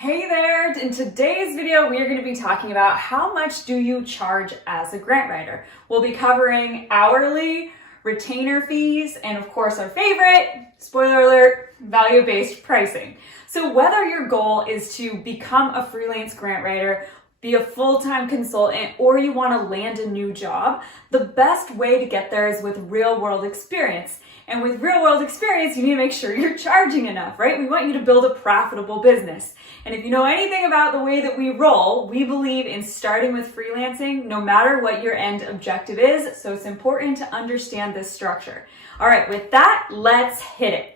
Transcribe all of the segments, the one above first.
Hey there! In today's video, we are going to be talking about how much do you charge as a grant writer. We'll be covering hourly, retainer fees, and of course our favorite, spoiler alert, value-based pricing. So whether your goal is to become a freelance grant writer, be a full-time consultant, or you want to land a new job, the best way to get there is with real-world experience. And with real-world experience, you need to make sure you're charging enough, right? We want you to build a profitable business. And if you know anything about the way that we roll, we believe in starting with freelancing no matter what your end objective is. So it's important to understand this structure. All right, with that, let's hit it.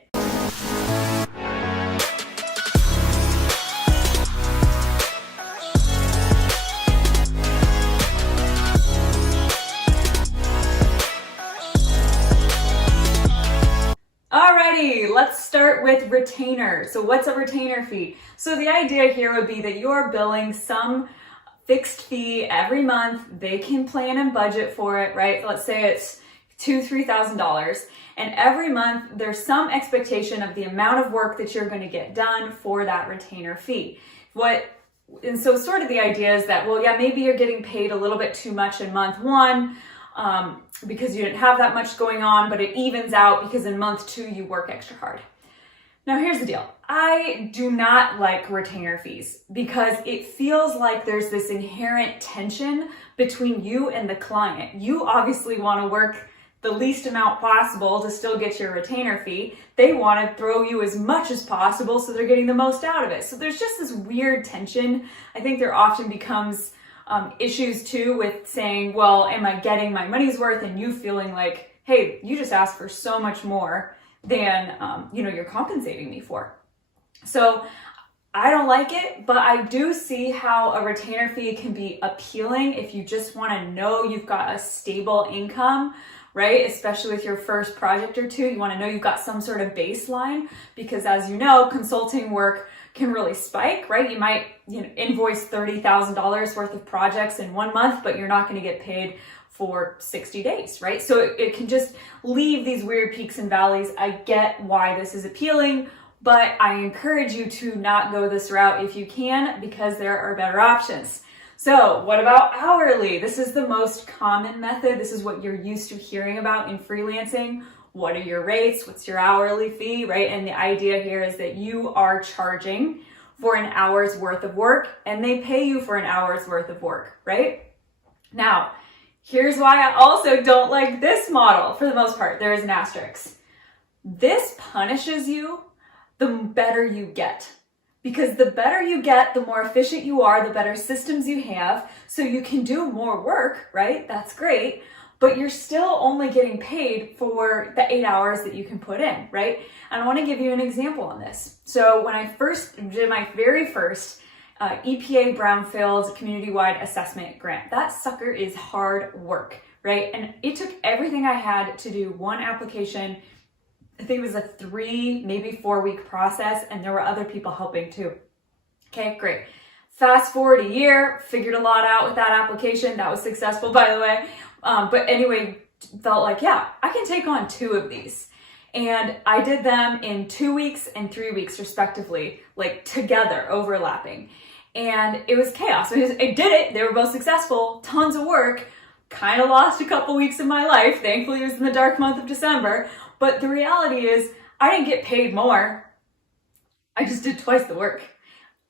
Alrighty, let's start with retainer. So what's a retainer fee? So the idea here would be that you're billing some fixed fee every month. They can plan and budget for it, right? Let's say it's $2,000-$3,000. And every month there's some expectation of the amount of work that you're going to get done for that retainer fee. And so sort of the idea is that, well, yeah, maybe you're getting paid a little bit too much in month one, because you didn't have that much going on, but it evens out because in month two you work extra hard. Now here's the deal. I do not like retainer fees because it feels like there's this inherent tension between you and the client. You obviously want to work the least amount possible to still get your retainer fee. They want to throw you as much as possible so they're getting the most out of it. So there's just this weird tension. I think there often becomes issues too with saying, well, am I getting my money's worth? And you feeling like, hey, you just asked for so much more than, you're compensating me for. So I don't like it, but I do see how a retainer fee can be appealing if you just want to know you've got a stable income, right? Especially with your first project or two, you want to know you've got some sort of baseline because as you know, consulting work can really spike, right? You might invoice $30,000 worth of projects in 1 month, but you're not going to get paid for 60 days, right? So it can just leave these weird peaks and valleys. I get why this is appealing, but I encourage you to not go this route if you can, because there are better options. So what about hourly? This is the most common method. This is what you're used to hearing about in freelancing. What are your rates? What's your hourly fee, right? And the idea here is that you are charging for an hour's worth of work and they pay you for an hour's worth of work, right? Now, here's why I also don't like this model for the most part. There is an asterisk. This punishes you the better you get. Because the better you get, the more efficient you are, the better systems you have, so you can do more work, right? That's great. But you're still only getting paid for the 8 hours that you can put in, right? And I want to give you an example on this. So when I first did my very first EPA Brownfield community-wide assessment grant, that sucker is hard work, right? And it took everything I had to do one application. I think it was a 3, maybe 4 week process, and there were other people helping too. Okay, great. Fast forward a year, figured a lot out with that application. That was successful, by the way. But anyway, felt like, yeah, I can take on 2 of these. And I did them in 2 weeks and 3 weeks respectively, like together, overlapping. And it was chaos. I did it. They were both successful, tons of work, kind of lost a couple weeks of my life. Thankfully, it was in the dark month of December. But the reality is I didn't get paid more. I just did twice the work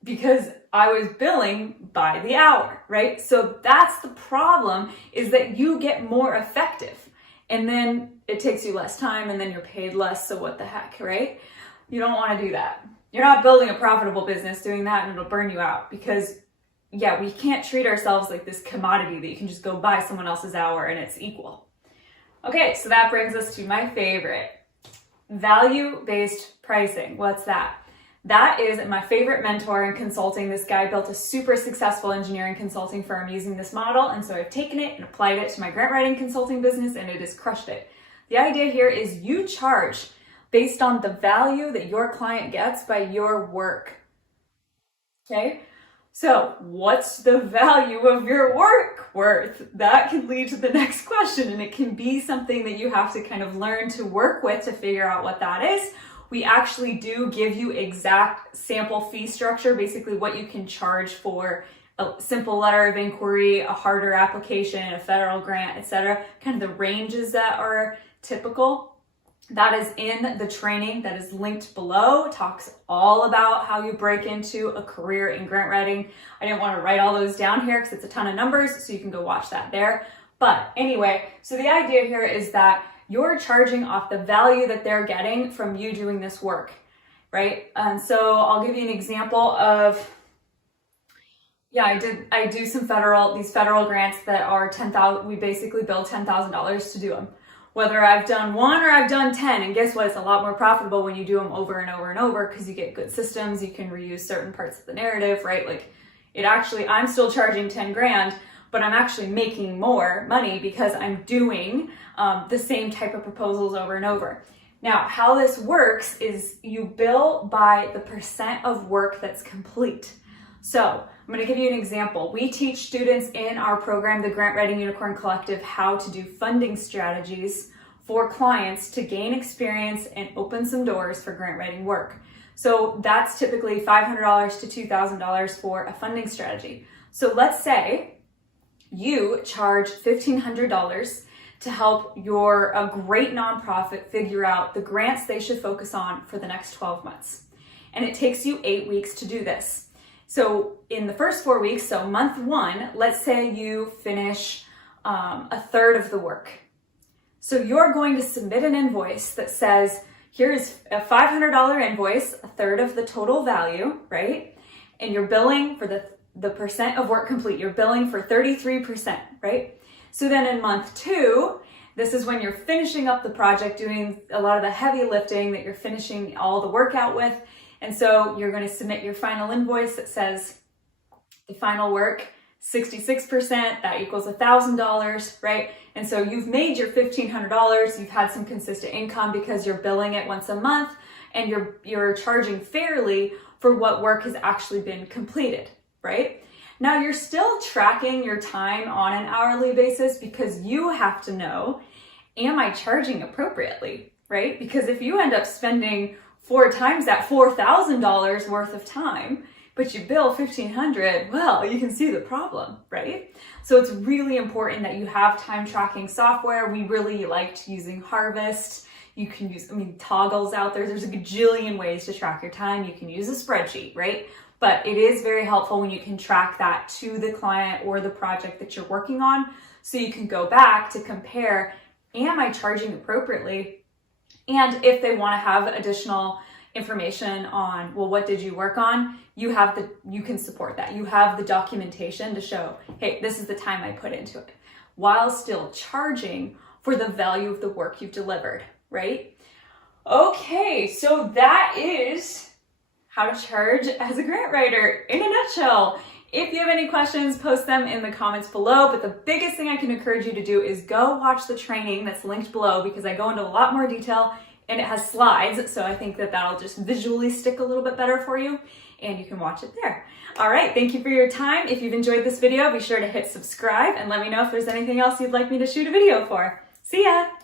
because I was billing by the hour, right? So that's the problem, is that you get more effective and then it takes you less time and then you're paid less. So what the heck, right? You don't want to do that. You're not building a profitable business doing that, and it'll burn you out because, yeah, we can't treat ourselves like this commodity that you can just go buy someone else's hour and it's equal. Okay, so that brings us to my favorite, value-based pricing. What's that? That is my favorite mentor in consulting. This guy built a super successful engineering consulting firm using this model. And so I've taken it and applied it to my grant writing consulting business, and it has crushed it. The idea here is you charge based on the value that your client gets by your work. Okay? So what's the value of your work worth? That can lead to the next question, and it can be something that you have to kind of learn to work with to figure out what that is, we actually do give you exact sample fee structure, basically what you can charge for a simple letter of inquiry, a harder application, a federal grant, etc. Kind of the ranges that are typical. That is in the training that is linked below. It talks all about how you break into a career in grant writing. I didn't want to write all those down here because it's a ton of numbers, so you can go watch that there. But anyway, so the idea here is that you're charging off the value that they're getting from you doing this work, right? And so I'll give you an example of, I do these federal grants that are $10,000, we basically bill $10,000 to do them. Whether I've done one or I've done 10, and guess what? It's a lot more profitable when you do them over and over and over because you get good systems, you can reuse certain parts of the narrative, right? Like I'm still charging 10 grand, but I'm actually making more money because I'm doing the same type of proposals over and over. Now, how this works is you bill by the percent of work that's complete. So I'm going to give you an example. We teach students in our program, the Grant Writing Unicorn Collective, how to do funding strategies for clients to gain experience and open some doors for grant writing work. So that's typically $500 to $2,000 for a funding strategy. So let's say you charge $1,500 to help a great nonprofit figure out the grants they should focus on for the next 12 months. And it takes you 8 weeks to do this. So in the first 4 weeks, so month 1, let's say you finish a third of the work. So you're going to submit an invoice that says, here's a $500 invoice, a third of the total value, right? And you're billing for the percent of work complete. You're billing for 33%, right? So then in month 2, this is when you're finishing up the project, doing a lot of the heavy lifting that you're finishing all the work out with. And so you're going to submit your final invoice that says the final work, 66%, that equals $1,000, right? And so you've made your $1,500, you've had some consistent income because you're billing it once a month and you're charging fairly for what work has actually been completed, right? Now you're still tracking your time on an hourly basis because you have to know, am I charging appropriately, right? Because if you end up spending 4 times that $4,000 worth of time, but you bill $1,500, well, you can see the problem, right? So it's really important that you have time tracking software. We really liked using Harvest. You can use, Toggle's out there. There's a gajillion ways to track your time. You can use a spreadsheet, right? But it is very helpful when you can track that to the client or the project that you're working on. So you can go back to compare, am I charging appropriately? And if they want to have additional information on, well, what did you work on? You can support that. You have the documentation to show, hey, this is the time I put into it, while still charging for the value of the work you've delivered, right? Okay, so that is how to charge as a grant writer in a nutshell. If you have any questions, post them in the comments below. But the biggest thing I can encourage you to do is go watch the training that's linked below because I go into a lot more detail and it has slides. So I think that'll just visually stick a little bit better for you and you can watch it there. All right, thank you for your time. If you've enjoyed this video, be sure to hit subscribe and let me know if there's anything else you'd like me to shoot a video for. See ya!